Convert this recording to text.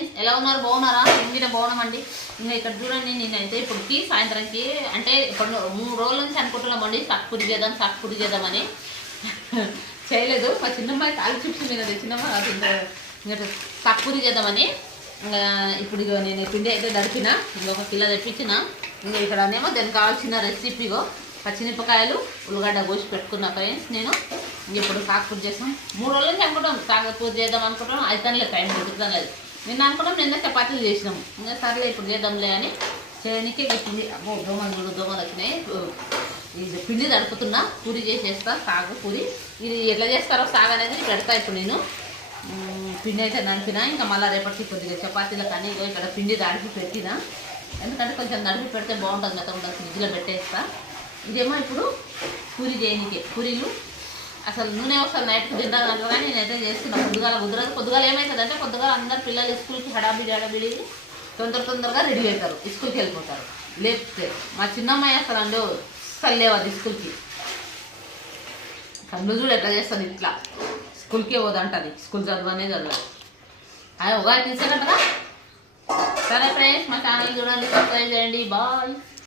Friends, ఎలా ఉన్నారు? బాగున్నారా? మీరు బాగున్నామండి. ఇంకా ఇక్కడ చూడండి, నేనైతే ఇప్పటికి సాయంత్రంకి అంటే ఇప్పుడు 3 రోజుల నుంచి అనుకుంటున్నామండి సాకుపూరి చేద్దామని. చేయలేదు. మా చిన్నమ్మాయి కాలు చిప్స్ మీద చిన్నమ్మ ఇంకా సాకుపూరి చేద్దామని. ఇప్పుడు నేను పిండి అయితే దడిపిన, ఇంకొక కిలో తెప్పించిన. ఇంకా ఇక్కడనేమో దానికి కావాల్సిన రెసిపీగో పచ్చిమిరపకాయలు ఉల్లిగడ్డ కోసి పెట్టుకున్నా ఫ్రెండ్స్. నేను ఇప్పుడు సాకుపూరి చేస్తాం. 3 రోజుల నుంచి అనుకుంటాం సాకుపూరి చేద్దాం అనుకుంటాం. అయితే లేదు, టైం దొరుకుతాం లేదు. నిన్న అనుకున్నాం, నిన్న చపాతీలు చేసినాం. ఇంకా సర్లే ఇప్పుడు చేద్దాంలే అని చేయడానికి పిండి దోమలు వచ్చినాయి. ఇది పిండి తడుపుతున్నా, పూరి చేసేస్తా. సాగు పూరి ఇది ఎట్లా చేస్తారో సాగు అనేది పెడతా. ఇప్పుడు నేను పిండి అయితే నడిపిన, ఇంకా మళ్ళీ రేపటికి కొద్దిగా చపాతీల కానీ ఇక్కడ పిండి తడిపి పెట్టిన. ఎందుకంటే కొంచెం నడిపి పెడితే బాగుంటుంది. మెత్తగా ఫ్రిడ్జ్లో పెట్టేస్తా. ఇదేమో ఇప్పుడు పూరి చేయడానికి. పూరీలు అసలు నూనె వస్తుంది నైట్కి తింటాను కానీ నేనైతే చేస్తున్నా. పొద్దుగాల ఏమవుతుంది అంటే పొద్దుగాల అందరు పిల్లలు స్కూల్కి హడాబిడి తొందరగా రెడీ అవుతారు, స్కూల్కి వెళ్ళిపోతారు. లేకపోతే మా చిన్నమ్మాయి అసలు లేవది స్కూల్కి. కళ్ళు చూడు ఎట్లా చేస్తుంది, ఇట్లా స్కూల్కే పోదంటది. స్కూల్ చదవనే చదవాలి. అది ఉగాది తీసేటట్టుగా. సరే ఫ్రెండ్స్, మా ఛానల్ చూడండి, సబ్స్క్రైబ్ చేయండి. బాయ్.